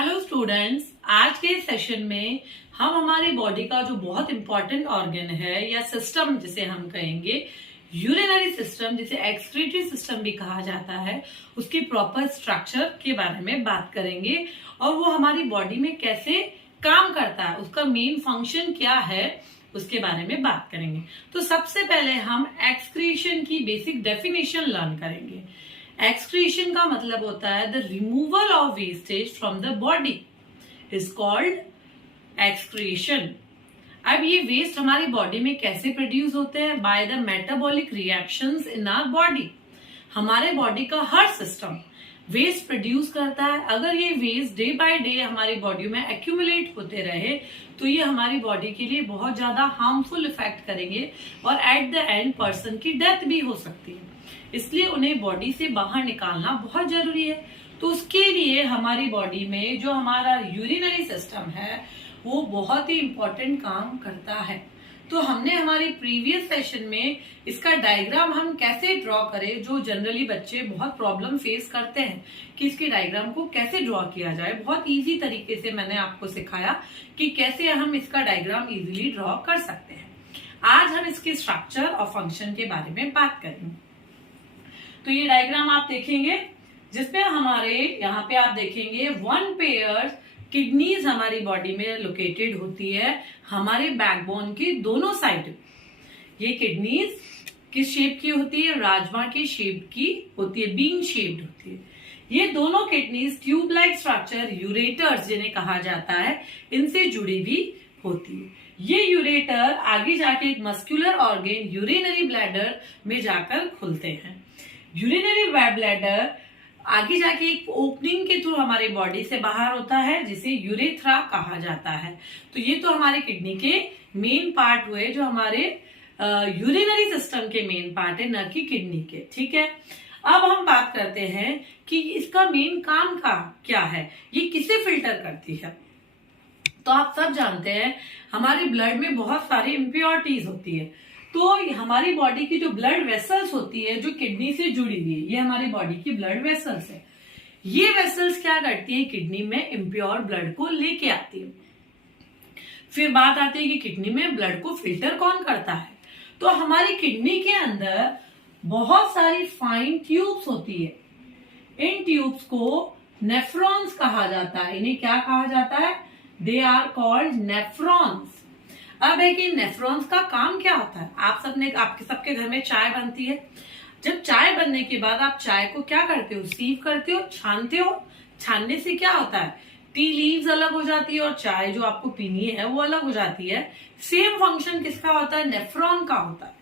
Hello students, आज के session में हम हमारी बॉडी का जो बहुत इंपॉर्टेंट ऑर्गन है या सिस्टम जिसे हम कहेंगे यूरिनरी सिस्टम, जिसे एक्सक्रीटरी सिस्टम भी कहा जाता है, उसकी प्रॉपर स्ट्रक्चर के बारे में बात करेंगे और वो हमारी बॉडी में कैसे काम करता है, उसका मेन फंक्शन क्या है, उसके बारे में बात करेंगे। तो सबसे पहले हम एक्सक्रीशन की बेसिक डेफिनेशन लर्न करेंगे। एक्सक्रीशन का मतलब होता है the removal of wastage from the body is called excretion. अब ये वेस्ट हमारी बॉडी में कैसे प्रोड्यूस होते हैं? By the metabolic reactions in our body. हमारे बॉडी का हर सिस्टम वेस्ट प्रोड्यूस करता है। अगर ये वेस्ट डे बाय डे हमारी बॉडी में एक्यूमुलेट होते रहे तो ये हमारी बॉडी के लिए बहुत ज्यादा हार्मफुल इफेक्ट करेंगे और एट द एंड पर्सन की डेथ भी हो सकती है। इसलिए उन्हें बॉडी से बाहर निकालना बहुत जरूरी है। तो उसके लिए हमारी बॉडी में जो हमारा यूरिनरी सिस्टम है वो बहुत ही इंपॉर्टेंट काम करता है। तो हमने हमारे प्रीवियस सेशन में इसका डायग्राम हम कैसे ड्रॉ करें, जो जनरली बच्चे बहुत प्रॉब्लम फेस करते हैं कि इसके डायग्राम को कैसे ड्रॉ किया जाए। बहुत इजी तरीके से मैंने आपको सिखाया कि कैसे हम इसका डायग्राम इजीली ड्रॉ कर सकते हैं। आज हम इसके स्ट्रक्चर और फंक्शन के बारे में बात करेंगे। तो ये डायग्राम आप देखेंगे जिसमें हमारे यहाँ पे आप देखेंगे 1 पेयर किडनीज हमारी बॉडी में लोकेटेड होती है, हमारे बैकबोन की दोनों साइड। ये किडनीज किस शेप की होती है? राजमा की शेप की होती है, बीन शेप्ड होती है। ये दोनों kidneys tube like structure ureters जिन्हें कहा जाता है, इनसे जुड़ी हुई होती है। ये यूरेटर आगे जाके एक मस्कुलर ऑर्गन यूरिनरी ब्लैडर में जाकर खुलते हैं। यूरिनरी ब्लैडर आगे जाके एक ओपनिंग के थ्रू हमारे बॉडी से बाहर होता है जिसे यूरेथ्रा कहा जाता है। तो ये तो हमारे किडनी के मेन पार्ट हुए, जो हमारे यूरिनरी सिस्टम के मेन पार्ट है, न कि किडनी के। ठीक है, अब हम बात करते हैं कि इसका मेन काम का क्या है, ये किसे फिल्टर करती है। तो आप सब जानते हैं हमारे ब्लड में बहुत सारी इम्प्योरिटीज होती है। तो हमारी बॉडी की जो ब्लड वेसल्स होती है जो किडनी से जुड़ी हुई है, ये हमारी बॉडी की ब्लड वेसल्स है। ये वेसल्स क्या करती है? किडनी में इम्प्योर ब्लड को लेके आती है। फिर बात आती है कि किडनी में ब्लड को फिल्टर कौन करता है। तो हमारी किडनी के अंदर बहुत सारी फाइन ट्यूब्स होती है। इन ट्यूब्स को नेफ्रॉन्स कहा जाता है। इन्हें क्या कहा जाता है? They are called nephrons. अब है कि नेफ्रॉन्स का काम क्या होता है। आपके सबके घर में चाय बनती है। जब चाय बनने के बाद आप चाय को क्या करते हो? सीव करते हो, छानते हो। छानने से क्या होता है? टी लीव्स अलग हो जाती है और चाय जो आपको पीनी है वो अलग हो जाती है। सेम फंक्शन किसका होता है? नेफ्रॉन का होता है।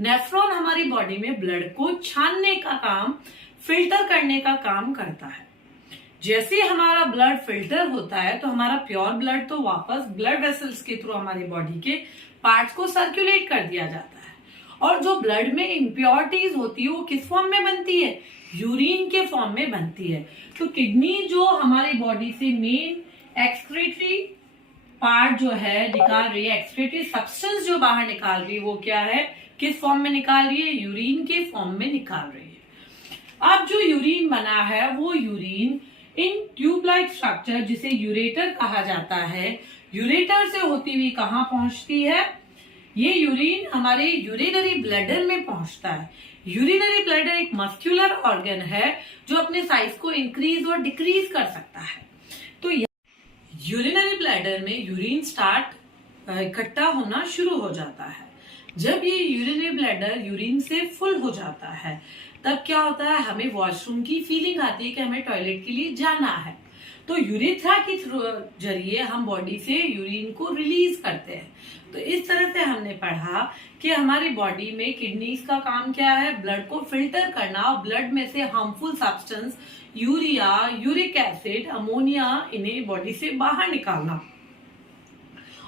नेफ्रॉन हमारी बॉडी में ब्लड को छानने का काम, फिल्टर करने का काम करता है। जैसे हमारा ब्लड फिल्टर होता है तो हमारा प्योर ब्लड तो वापस ब्लड वेसल्स के थ्रू हमारी बॉडी के पार्ट्स को सर्कुलेट कर दिया जाता है। और जो ब्लड में इम्प्योरिटीज होती है वो किस फॉर्म में बनती है? यूरिन के फॉर्म में बनती है। तो किडनी जो हमारी बॉडी से मेन एक्सक्रीटरी पार्ट जो है निकाल रही है, एक्सक्रीटरी सब्सटेंस जो बाहर निकाल रही है, वो क्या है? किस फॉर्म में निकाल रही है? यूरिन के फॉर्म में निकाल रही है। अब जो यूरिन बना है वो यूरिन इन ट्यूब लाइक स्ट्रक्चर जिसे यूरेटर कहा जाता है, यूरेटर से होती हुई कहाँ पहुंचती है? ये यूरिन हमारे यूरिनरी ब्लैडर में पहुंचता है। यूरिनरी ब्लैडर एक मस्कुलर ऑर्गन है जो अपने साइज को इंक्रीज और डिक्रीज कर सकता है। तो यूरिनरी ब्लैडर में यूरिन स्टार्ट इकट्ठा होना शुरू हो जाता है। जब ये यूरिनरी ब्लैडर यूरिन से फुल हो जाता है तब क्या होता है? हमें वॉशरूम की फीलिंग आती है कि हमें टॉयलेट के लिए जाना है। तो यूरेथ्रा के जरिए हम बॉडी से यूरिन को रिलीज करते हैं। तो इस तरह से हमने पढ़ा कि हमारी बॉडी में किडनीज का काम क्या है? ब्लड को फिल्टर करना और ब्लड में से harmful substance urea, uric acid, ammonia, इन्हें बॉडी से बाहर निकालना।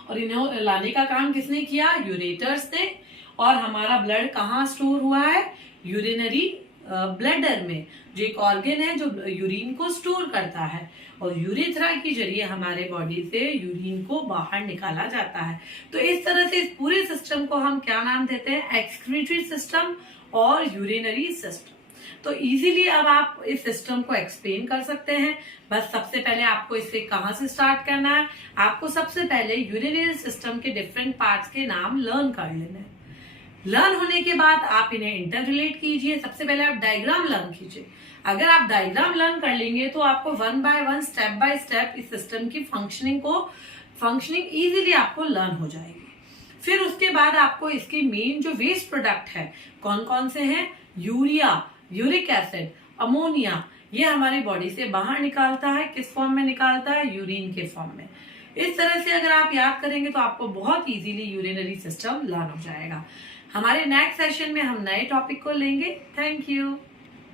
और इन्हें लाने का काम किसने किया? यूरेटर्स ने। और हमारा ब्लड कहाँ स्टोर हुआ है? यूरिनरी ब्लैडर में, जो एक ऑर्गन है जो यूरिन को स्टोर करता है। और यूरेथ्रा के जरिए हमारे बॉडी से यूरिन को बाहर निकाला जाता है। तो इस तरह से इस पूरे सिस्टम को हम क्या नाम देते हैं? एक्सक्रीटरी सिस्टम और यूरिनरी सिस्टम। तो इजीली अब आप इस सिस्टम को एक्सप्लेन कर सकते हैं। बस सबसे पहले आपको इससे कहाँ से स्टार्ट करना है, आपको सबसे पहले यूरिनरी सिस्टम के डिफरेंट पार्ट्स के नाम लर्न कर लेना है। लर्न होने के बाद आप इन्हें इंटर रिलेट कीजिए। सबसे पहले आप डायग्राम लर्न कीजिए। अगर आप डायग्राम लर्न कर लेंगे तो आपको one by one, step by step इस सिस्टम की फंक्शनिंग इजीली आपको लर्न हो जाएगी। फिर उसके बाद आपको इसके मेन जो वेस्ट प्रोडक्ट है कौन कौन से हैं, यूरिया, यूरिक एसिड, अमोनिया, ये हमारी बॉडी से बाहर निकालता है। किस फॉर्म में निकालता है, यूरिन के फॉर्म में। इस तरह से अगर आप याद करेंगे तो आपको बहुत इजीली यूरिनरी सिस्टम लर्न हो जाएगा। हमारे नेक्स्ट सेशन में हम नए टॉपिक को लेंगे। Thank you.